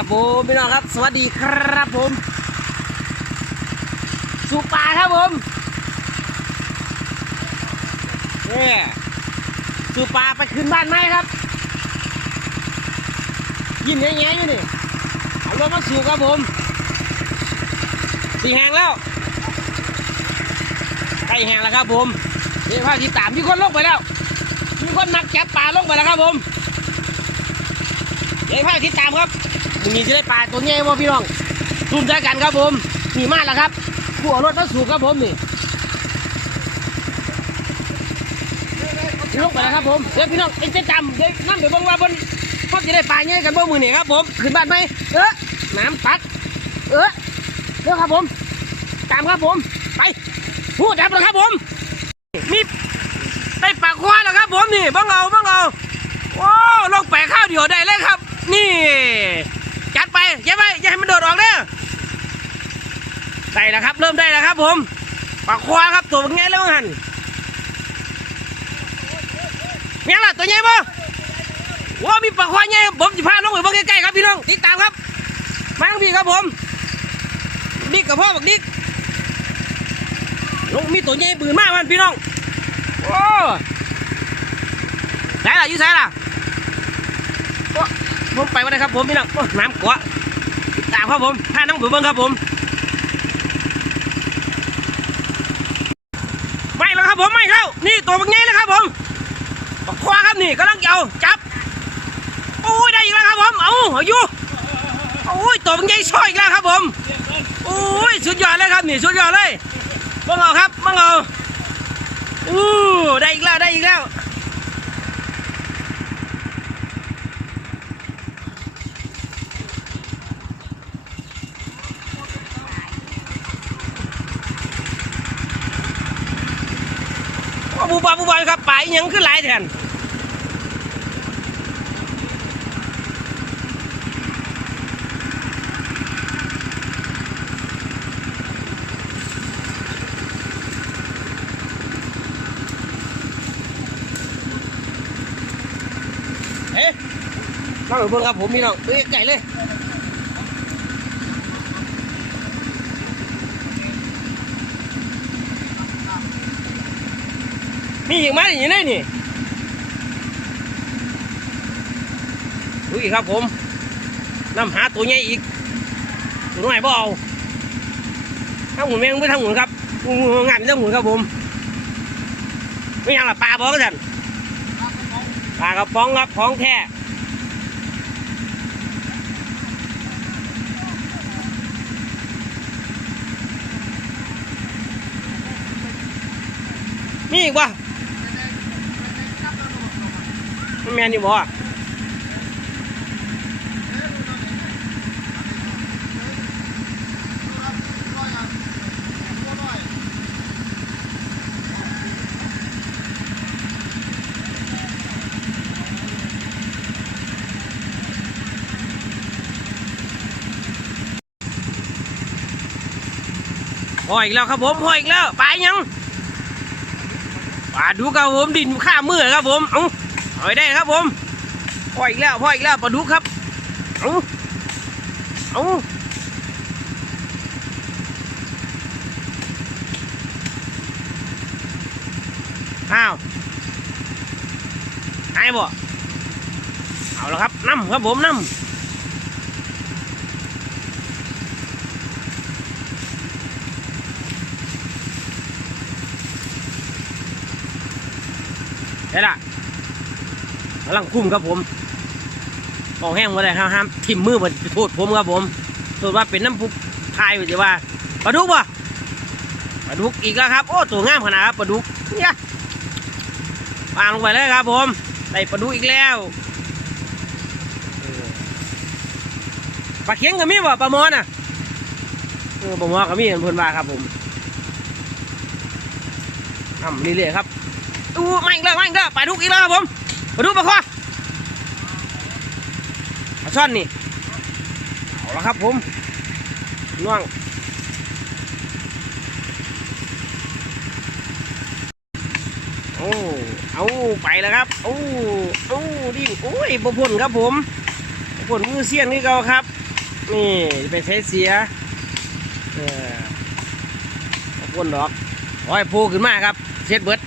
ครับผมพี่น้องครับ สวัสดีครับผมสู่ป่าครับผมนี่สู่ป่าไปขึ้นบ้านไหมครับ ยิ้มแง่ๆอยู่นี่เอารถมาสู่ครับผมสีแหงแล้วใกล้แหงแล้วครับผมเดี๋ยวพาที่ตามมีคนลงไปแล้วมีคนนักจับปลาลงไปแล้วครับผมเดี๋ยวพาติดตามครับ มีจะได้ปลาตัวใหญ่บ่พี่น้องทุ่มใจกันครับผมนี่มากแล้วครับผู้อรถมาสูบครับผมนี่ลงไปแล้วครับผมเดี๋ยวพี่น้องเอ็นจะจำเดี๋ยวนั่งเดี๋ยวบังว่าบนพ่อจะได้ปลาใหญ่กันบ่มือนี่ครับผมขึ้นบ้านไหมเออน้ำตักเออเดี๋ยวครับผมตามครับผมไปพูดดับแล้วครับผมมีได้ปลาควายแล้วครับผมนี่บังเอาบังเอาโอ้ลงแปะข้าวเดียวได้เลยครับ นี่ จัดไปเก็บไว้ อย่าให้มันโดดออกเด้อได้แล้วครับ เริ่มได้แล้วครับ ผมปลาควาครับตัวเป็นไงแล้วหันเนี่ยล่ะตัวใหญ่ปะว้ามีปลาควาใหญ่ผมจะพาลงไปเบิ่งใกล้ๆครับพี่น้องติดตามครับมาทั้งพี่ครับผมดิ๊กกับพ่อบักดิ๊กลงมีตัวใหญ่ปืนมากมันพี่น้องโอ้ไหนล่ะอยู่ไหนล่ะผมไปวันไหนครับผมพี่น้องน้ำกวะตามครับผมพาน้องไปเบิ้งครับผมไม่แล้วครับผมไม่เข้านี่ตัวบักไงแล้วครับผมคว้าครับนี่กำลังจะเอาจับโอ้ยได้อีกแล้วครับผมเอาเอาอยู่โอ้ยตัวบักไงช่อยอีกแล้วครับผมโอ้ยสุดยอดเลยครับนี่สุดยอดเลยบังเอาครับบังเอาอู้ได้อีกแล้วได้อีกแล้ว ว่าบูบาบูบาครับไปยังขึ้นหลายแทนเอ๊ะน้องอยู่บนครับผมพี่น้องไปไก่เลย มีอีกไหมอย่างนี้นี่ดูอีกครับผมนำหาตัวใหญ่อีก ตัวน้อยบ่เอาทั้งหมุนแมงไม่ทั้งหมุนครับงานเรื่องหมุนครับผม ไม่ยังหรอปลาบอกกันปลากระป๋องครับของแท้มีอีกบ่มัน แมนอยู่บ่พออีกแล้วครับผมพออีกแล้ว ไปยังปลาดูครับผมดินข้ามือครับผม เอา เอาได้ครับผมพออีกแล้วพออีกแล้วปลาดุกครับเอาเอาอ้าวหายบ่เอาแล้วครับน้ำครับผมน้ำได้ละ กำลังคุ้มครับผมของแห้งมาได้ห้ามห้ามทิมมือบนโทษผมครับผมโทษว่าเป็นน้ำพุทายอยู่สิว่าปลาดุกปะปลาดุกอีกแล้วครับ โอ้ตัวงามขนาดครับปลาดุกเนี่ยวางลงไปเลยครับผมได้ปลาดุกอีกแล้วปลาเข็งก็มีบ่ปลาหมอน่ะเออปลาหมอก็มีเพื่อนว่าครับผมทำเรื่อยๆครับอู้มาอีกแล้วมาอีกแล้วปลาดุกอีกแล้วครับผม ปลาดุกปลาคอปลาช่อนนี่ เอาละครับผมน่วงโอ้เอาไปแล้วครับ โอ้โอ้ดิโอ้ยบพ่นครับผมผลมือเสี้ยนนี่เก่าครับ นี่ไปใช้เสียเออพ่นดอกโอ้ยโผล่ขึ้นมาครับเช็ดเบิด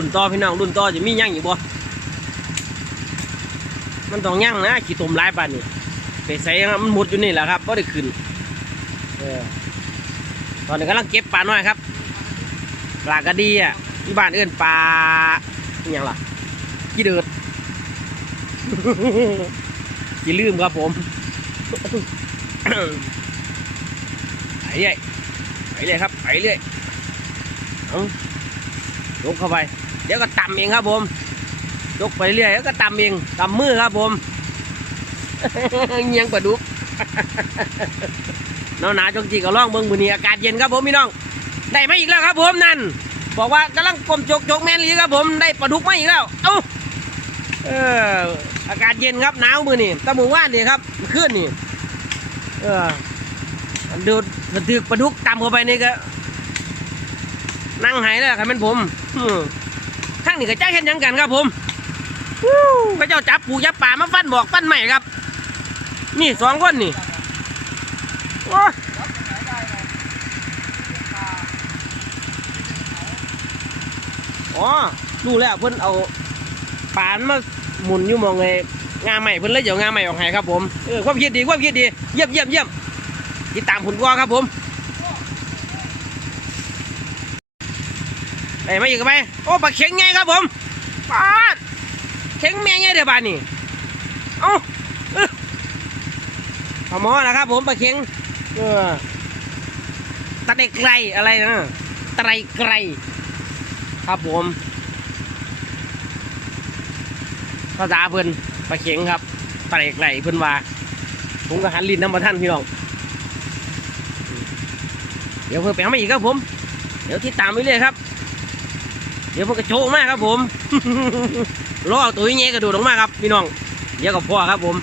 รุ่นต่อพี่น้องรุ่นต่อจะมียั่งอยู่บ่มันต้องยั่งนะขี้ตมลายปานนี่ไปใส่มันหมดอยู่นี่แหละครับก็ได้ขึ้นเออตอนนี้กำลังเก็บปลาน้อยครับปลากระดีอะที่บ้านเอื้อนปลาอย่างล่ะขี้เดือดอย่ลืมครับผมไปเรื่อยไปเรื่อยครับไปเรื่อยเอายกเข้าไป ดี๋ยวก็ต่ำเองครับผมยกไปเรื่อยแล้วก็ต่ำเองต่ำมือครับผมเงียงปลาดุกหนาวหนาจงจีก็ล่องเบิ้งมือนี้อากาศเย็นครับผมพี่น้อง ได้มาอีกแล้วครับผมนั่น บอกว่ากำลังกลมจกจกแม่นลีครับผมได้ปลาดุกมาอีกแล้ว เอ้าเอออากาศเย็นครับหนาวมือนี่ตะมือว่านนี่ครับขึ้นนี่ เออดูดถือปลาดุกต่ำเข้าไปนี่ก็นั่งหายแล้วครับเป็นผมอืม ข้งนี้ก็จ้าเห็นยังกันครับผมพระเจ้าจับปูจับป่ามาฟันบอกฟันใหม่ครับ นี่สองคนนี่โอ้อ๋อดูแล้วเพิ่นเอาปานมาหมุนอยู่มองไงงาใหม่เพิ่นเลยเดี๋ยวงาใหม่ออกให้ครับผมเออความคิดดีความคิดดีเยี่ยมเยี่ยมเยี่ยมติดตามผลกว่าครับผม ไอ้มาอีกไหมโอ้ปลาเข็งไงครับผมปลาเข็งแม่ไงเดี๋ยวบ้านนี่เอ้าปลาหมอนะครับผมปลาเข็งเออตะเด็กไกรอะไรนะตะไรไกรครับผมภาษาเพิ่นปลาเข็งครับตะไกรเพิ่นว่าผมก็หันลิ้นน้ำมาท่านพี่น้องเดี๋ยวเพิ่นไปหามาอีกครับผม เดี๋ยวติดตามไปเรื่อยครับ ดี๋ยวพวกกระโจกมากครับผมรอเอตัวนี้กระโดดลงมาครับพี่น้องเดี๋ยวกับพ่อครับผม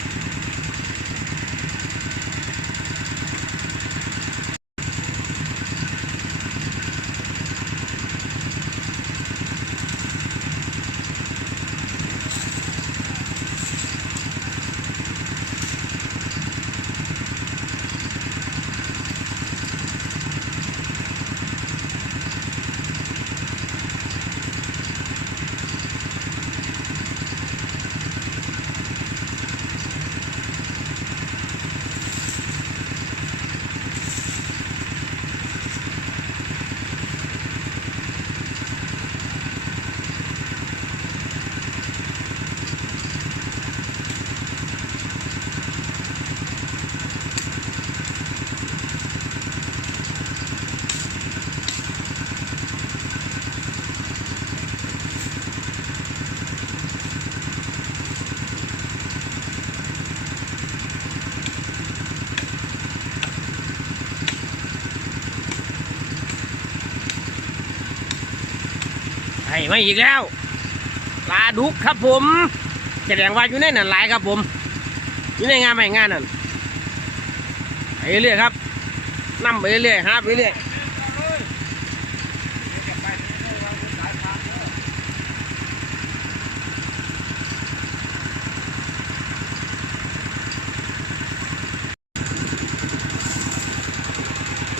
ให้มาอีกแล้วปลาดุกครับผมแสดงว่าอยู่ในนั่นหลายครับผมอยู่ในงานใหม่งานนั่นไปเรื่อยครับนั่ไปเรื่อยหาไปเรื่อย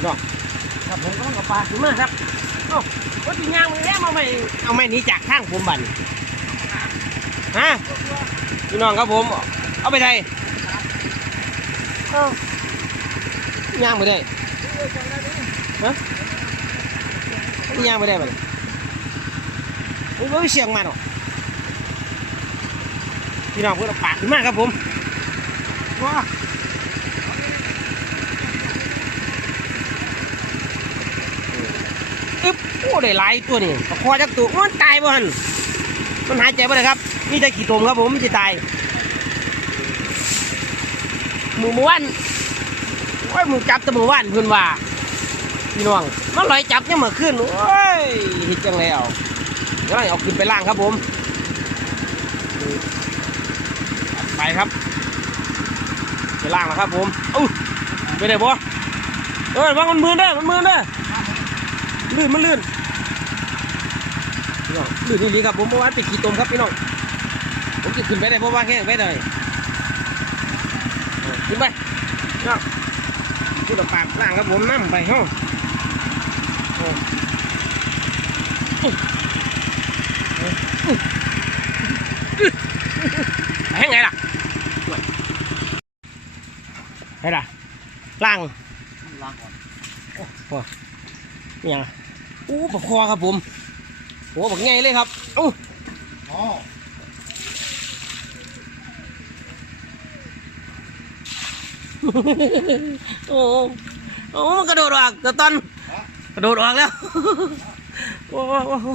เนาะครับผมก็ต้องกับปลาขึ้นมาครับ เอ้าว่าที่ยางมือแล้วมาไม่เอาไม่หนี้จากข้างผมบันฮะพี่น้องครับผม เอาไปไทยเอ้าย่างไปได้ฮะย่างไปได้บันโอ้ยไม่เสียงมาหรอกพี่น้องเพื่อนเอาปากขึ้นมาครับผมว้า โอ้ได้หลายตัวนี่คอจักตัวมันตายบ่หันมันหายใจบ่ได้ครับ นี่ได้กี่ตมครับผมมันจะตายหมู่มวานโอ้ยหมูจับแตะหมู่บ้านเพิ่นว่าพี่น้องมันลอยจับยังมาขึ้นโอ้ยเฮ็ดจังแล้วกำลังเอาขึ้นไปล่างครับผม ไปครับ ไปล่างแล้วครับผมอู้ไปได้บ่เอ้ยว่ามันมือเด้อมันมือเด้อลื่นมันลื่น ลื่นนี่ครับผมเมื่อวานไปขี่ตมครับพี่น้องผมจะขึ้นไปได้เพราะว่าแห้งไปได้เออขึ้นไปพี่น้องขึ้นต่อปากล่างครับผมนั่ไปห้องโอ้อื้ออื้ออื้อไงล่ะให้ล่ะล่างล้างก่อนนี่ยังอู้ปลาคอครับผม โอ้บักไงเลยครับอู้อ๋อโอ้โอ้มันกระโดดออกกระตอนกระโดดออกแล้วโอ้โหโอ้โห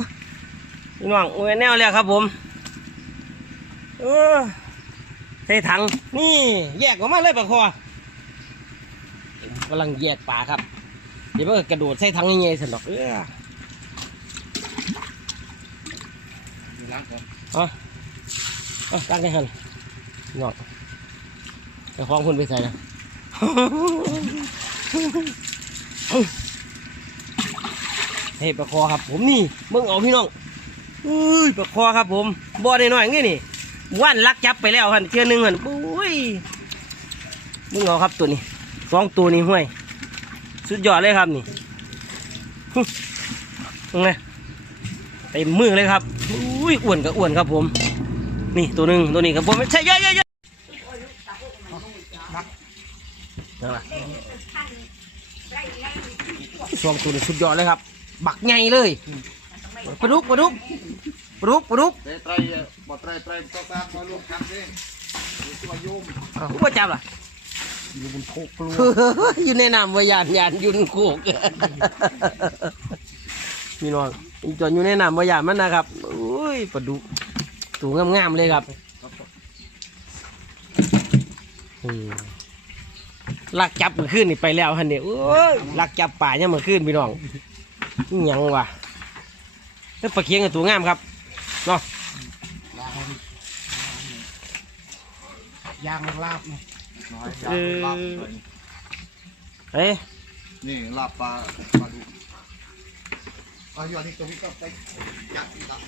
พี่น้องเวยแนวแล้วครับผมเออใส่ถังนี่แยกออกมาเลยปลาคอกำลังแยกปลาครับ เดี๋ยวมันก็กระโดดใส่ถังยังไงสนอกเออางก่อนเอาตั้งได้หันงอกแต่คล้องคุณไปใส่นะเฮ้ยปลาคอครับ ผมนี่มึงเอาพี่น้องอุ้ยปลาคอครับ ผมบ่อน้อยๆนี่นี่ว่านลักจับไปแล้วหันเทือนึงหันปุ้ยมึงเอาครับตัวนี้สองตัวนี้ห้วย สุดยอดเลยครับนี่ฮึมึงไง เต็มมือเลยครับอุ้ยอ้วนกับอ้วนครับผม นี่ตัวหนึ่งตัวนี้ครับผมใช่เยอะเยอะเยอะนั่นล่ะสองตัวนี้สุดยอดเลยครับ บักไงเลยปลาดุกปลาดุกปลาดุกปลาดุกเตะไตรบ่ไตรไตรต้องตามมาลูกกันสิตัวยุ่มอ้าวผู้จับล่ะอยู่บนโคกปลูอยู่ในน้ำวายานยานยุนโคก พี่น้องอีจอนอยู่ในน้ำวายานมันนะครับอุ้ยปลาดุกตัวงามๆเลยครับอืมลักจับเมื่อคืนนี่ไปแล้วฮันเนี่ยโอ้ยลักจับป่าเนี่ยเมื่อคืนพี่น้องอิหยังวะแล้วปลาเคียงกับตัวงามครับเนาะยางลาบนี่น้อยเออเอ้ยนี่ลาบปลาปลาดุ เอาอยู่อันนี้ตรงนี้ก็ไปยัดที่ตัก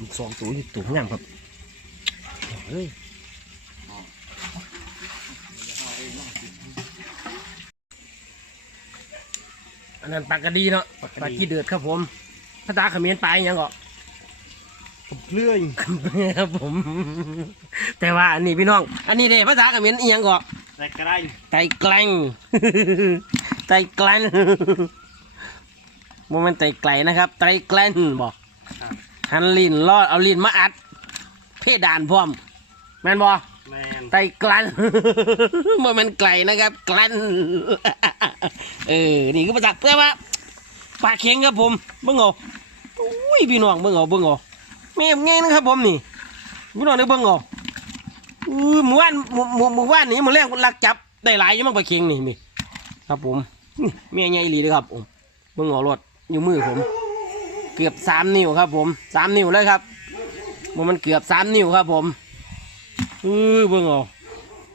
ลูกสองตัวอยู่ตัวงามครับเฮ้ยอันนั้นปลากระดีเนาะปลาขี้เดือดครับผมภาษาเขมรปลาอหยังก็เลื่อยครับผม แต่ว่าอันนี้พี่น้อง อันนี้เด้ภาษาเขมรอีหยังก็แต่กระไรไตแกล้ง ไตแกล้งโมเมนไตไกลนะครับ ไตแกล้งบอกหันลิ้นลอดเอาลิ้นมาอัด เพดานพร้อม แม่นบอแมนไตกลันโมเมนไกลนะครับกลันเออ นี่คือภาษาเพื่อว่าปลาเค็งครับผมเบิ่งเอาอุ้ยพี่น้องเบิ่งเอาเบิ่งเอาแม่งไงนะครับผมนี่พี่น้องได้เบิ่งเอาอือหมู่บ้านหมู่หมู่หมู่บ้านนี้หมู่แรกลักจับได้หลายอยังมั้งปลาเค็งนี่นี่ครับผม นี่แม่ใหญ่อีหลีเลยครับผมเบิ่งเอารถอยู่มือผม เกือบสามนิ้วครับ ผมสามนิ้วเลยครับมันเกือบสามนิ้วครับ ผมอือเบิ่งเอา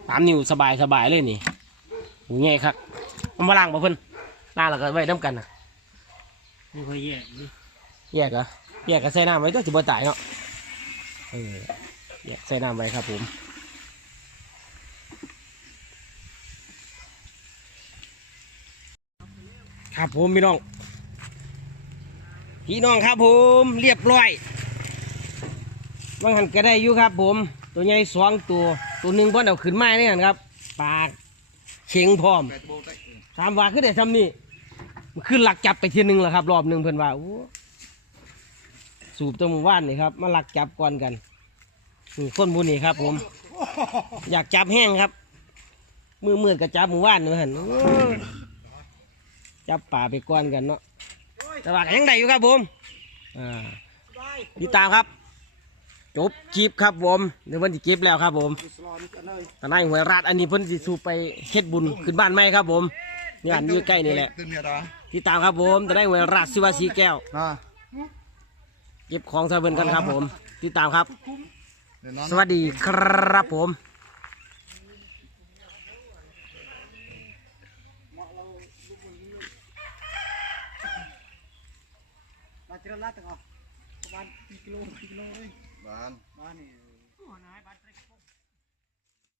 สามนิ้วสบายสบายเลยนี่โอ้ยไงครับมันมาล้างบ่เพิ่นล้างแล้วก็ไว้น้ำกันน่ะนี่เขาแยกดิแยกเหรอแยกก็ใส่น้ำไว้ตัวสิบ่ตายเนาะเออแยกใส่น้ำไว้ครับผม ครับผมพี่น้อง พี่น้องครับผมเรียบร้อยบางหันก็ได้อยู่ครับผม ตัวใหญ่สองตัว ตัวหนึ่งเพิ่นเอาขึ้นมาเนี่ครับ ปากเข็งพร้อมแปดโบได้ถามว่าคือได้ทำนี่มันขึ้นหลักจับไปทีหนึงแล้วครับ รอบหนึ่งเพิ่นว่าสูบตัวหมู่บ้านนี่ครับมาหลักจับก่อนกันนี่คนบุญนี่ครับ ผม อยากจับแห้งครับ มือมืดกับจับหมู่บ้านเนื้อหัน จับป่าไปก่อนกันเนาะแต่ว่าก็ยังได้อยู่ครับผมอ่าติดตามครับ จบจีบครับผมเดี๋ยววันที่จีบแล้วครับผมสลอนกันเลยตอนนั้นหวยราดอันนี้เพิ่นสิสูไปเฮ็ดบุญขึ้นบ้านใหม่ครับผมนี่อันอยู่ใกล้นี่แหละตึ้งเนี่ยดาติดตามครับผมตอนนั้นหวยราดสิวาสีแก้วนะเก็บของใส่เบิ่นกันครับผม ติดตามครับ เดี๋ยวนอน สวัสดีครับผม ลาดตั้งอะประมาณกี่กิโลกี่กิโลเอ้ยบ้านบ้านนี่โอ้นายบัตร